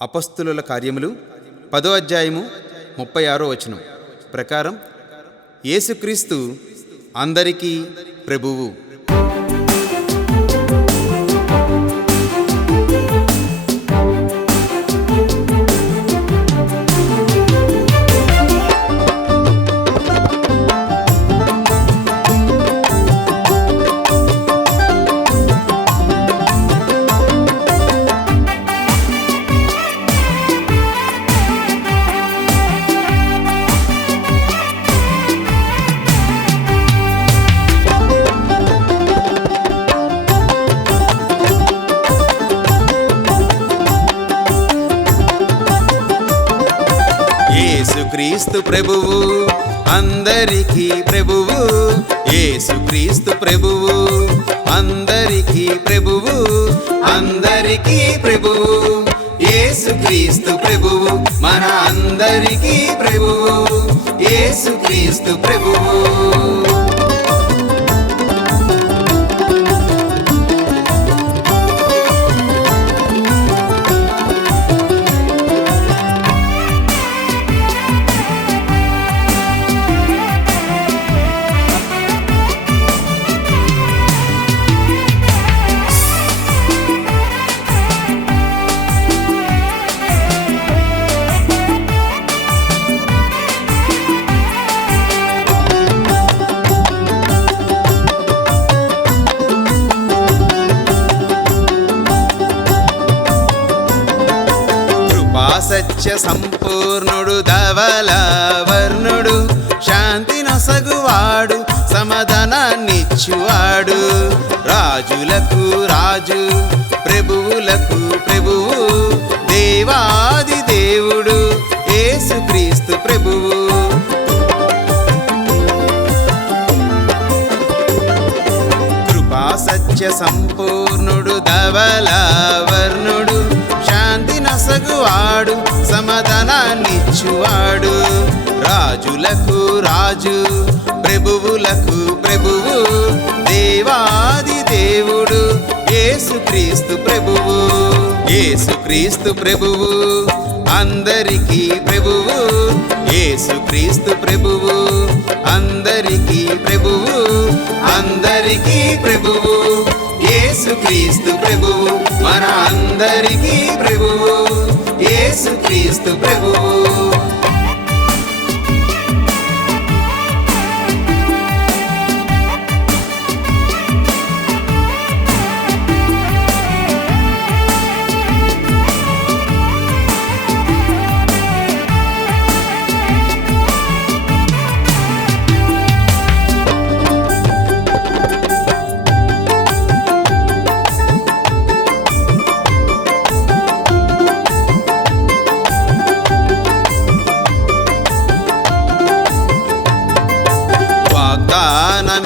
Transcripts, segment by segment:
అపస్తుల కార్యములు పదో అధ్యాయము ముప్పై ఆరో వచనం ప్రకారం యేసుక్రీస్తు అందరికీ ప్రభువు. యేసుక్రీస్తు ప్రభువు అందరికీ ప్రభువు యేసుక్రీస్తు ప్రభువు అందరికీ ప్రభువు అందరికీ ప్రభువు యేసుక్రీస్తు ప్రభువు మన అందరికీ ప్రభువు యేసుక్రీస్తు ప్రభువు. సత్య సంపూర్ణుడు ధవల వర్ణుడు శాంతి నొసగువాడు సమాధానాన్నిచ్చువాడు. రాజులకు రాజు ప్రభువులకు ప్రభువు. దేవాది దేవుడు ఏసుక్రీస్తు ప్రభువు. కృపా సత్య సంపూర్ణుడు ధవల వర్ణుడు శాంతి నసగువాడు సమాధానాన్నిచ్చువాడు. రాజులకు రాజు ప్రభువులకు ప్రభువు దేవాది దేవుడు ఏసుక్రీస్తు ప్రభువు ఏసుక్రీస్తు ప్రభువు అందరికీ ప్రభువు ఏసుక్రీస్తు ప్రభువు అందరికీ ప్రభువు అందరికీ ప్రభువు ఏసుక్రీస్తు ప్రభువు మన అందరికీ ప్రభువు. యేసుక్రీస్తు ప్రభువు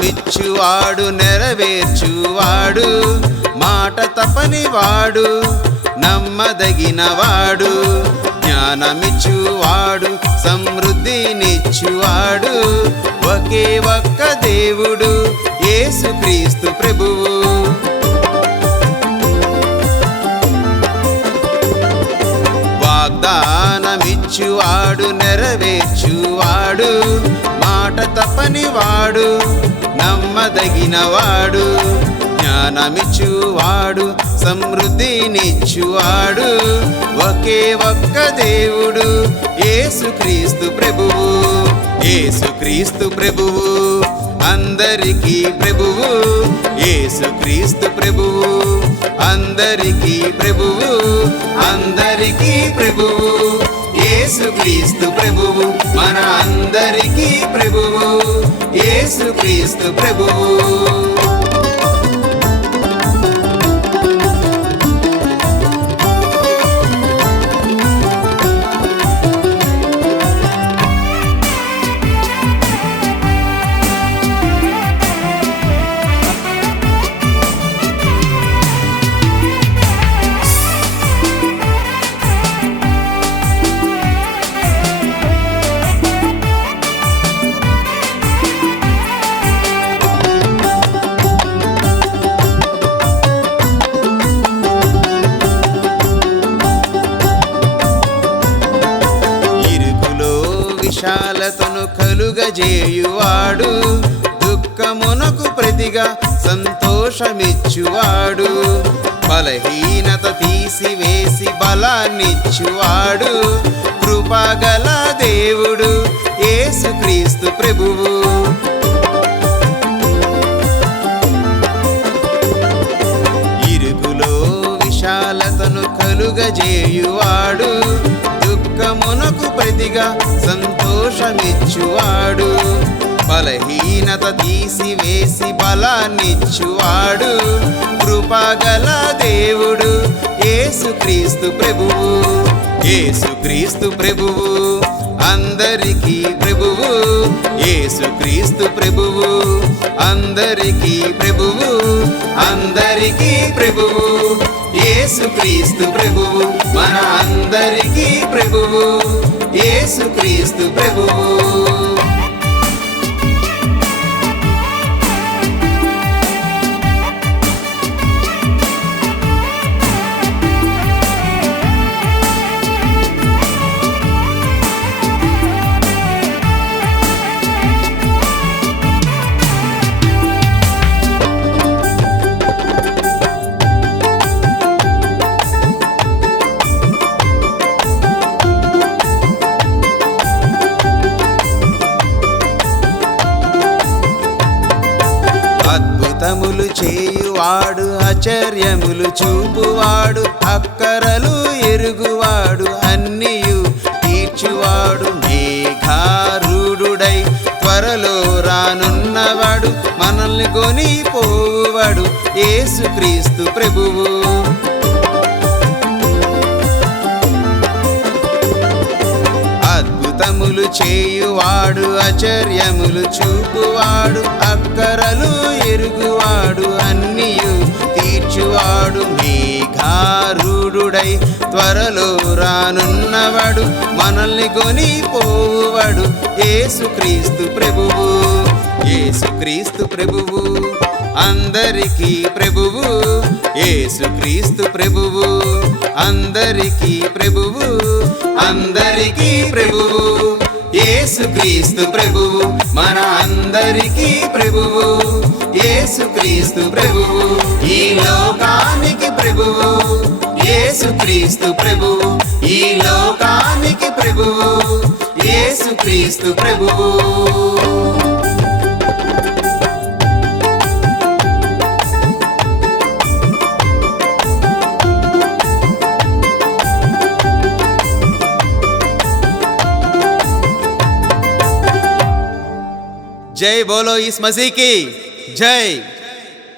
వాగ్దానమిచ్చువాడు నెరవేర్చువాడు మాట తపనివాడు నమ్మదగినవాడు జ్ఞానమిచ్చువాడు సమృద్ధినిచ్చువాడు ఒకే ఒక్క దేవుడు యేసుక్రీస్తు ప్రభువు. వాగ్దానమిచ్చువాడు నెరవేర్చువాడు మాట తప్పనివాడు నమ్మదగినవాడు జ్ఞానమిచ్చువాడు సమృద్ధినిచ్చువాడు. ఒకే ఒక్క దేవుడు ఏసుక్రీస్తు ప్రభువు ఏసుక్రీస్తు ప్రభువు అందరికీ ప్రభువు ఏసుక్రీస్తు ప్రభువు అందరికీ ప్రభువు అందరికీ ప్రభువు. యేసుక్రీస్తు ప్రభువు మన అందరికీ ప్రభువు. యేసుక్రీస్తు ప్రభువు. విశాలతను కలుగజేయువాడు. దుఃఖమునకు ప్రతిగా సంతోషమిచ్చువాడు. బలహీనత తీసివేసి బలాన్నిచ్చువాడు. కృపగల దేవుడు యేసుక్రీస్తు ప్రభువు. ఇరుగులో విశాలతను కలుగజేయువాడు. దుఃఖమునకు ప్రతిగా సంతోషమిచ్చువాడు. బలహీనత తీసివేసి బలాన్నిచ్చువాడు. కృపగల దేవుడు ఏసుక్రీస్తు ప్రభువు. ఏసుక్రీస్తు ప్రభువు. అందరికీ ప్రభువు యేసుక్రీస్తు ప్రభువు. అందరికీ ప్రభువు అందరికీ ప్రభువు. యేసుక్రీస్తు ప్రభువు మన అందరికీ ప్రభువు. యేసుక్రీస్తు ప్రభువు. అద్భుతములు చేయువాడు ఆచర్యములు చూపువాడు అక్కరలు ఎరుగువాడు అన్నియు తీర్చువాడు మేఘారుడై త్వరలో రానున్నవాడు మనల్ని కొని ఏసుక్రీస్తు ప్రభువు. అద్భుతములు చేయువాడు ఆచర్యములు చూపువాడు అక్కరలు ఎరుగువాడు అన్నియు తీర్చువాడు మేఘారూఢుడై. త్వరలో రానున్నవాడు మనల్ని కొని ఏసుక్రీస్తు యేసుక్రీస్తు ప్రభువు ఏసుక్రీస్తు ప్రభువు అందరికీ ప్రభువు ఏసుక్రీస్తు ప్రభువు అందరికీ ప్రభువు అందరికీ ప్రభువు. యేసుక్రీస్తు ప్రభువు మన అందరికీ ప్రభువు. యేసుక్రీస్తు ప్రభువు ఈ లోకానికి ప్రభువు. యేసుక్రీస్తు ప్రభువు ఈ లోకానికి ప్రభువు. యేసుక్రీస్తు ప్రభువు. जय बोलो इस मसीह की। जय।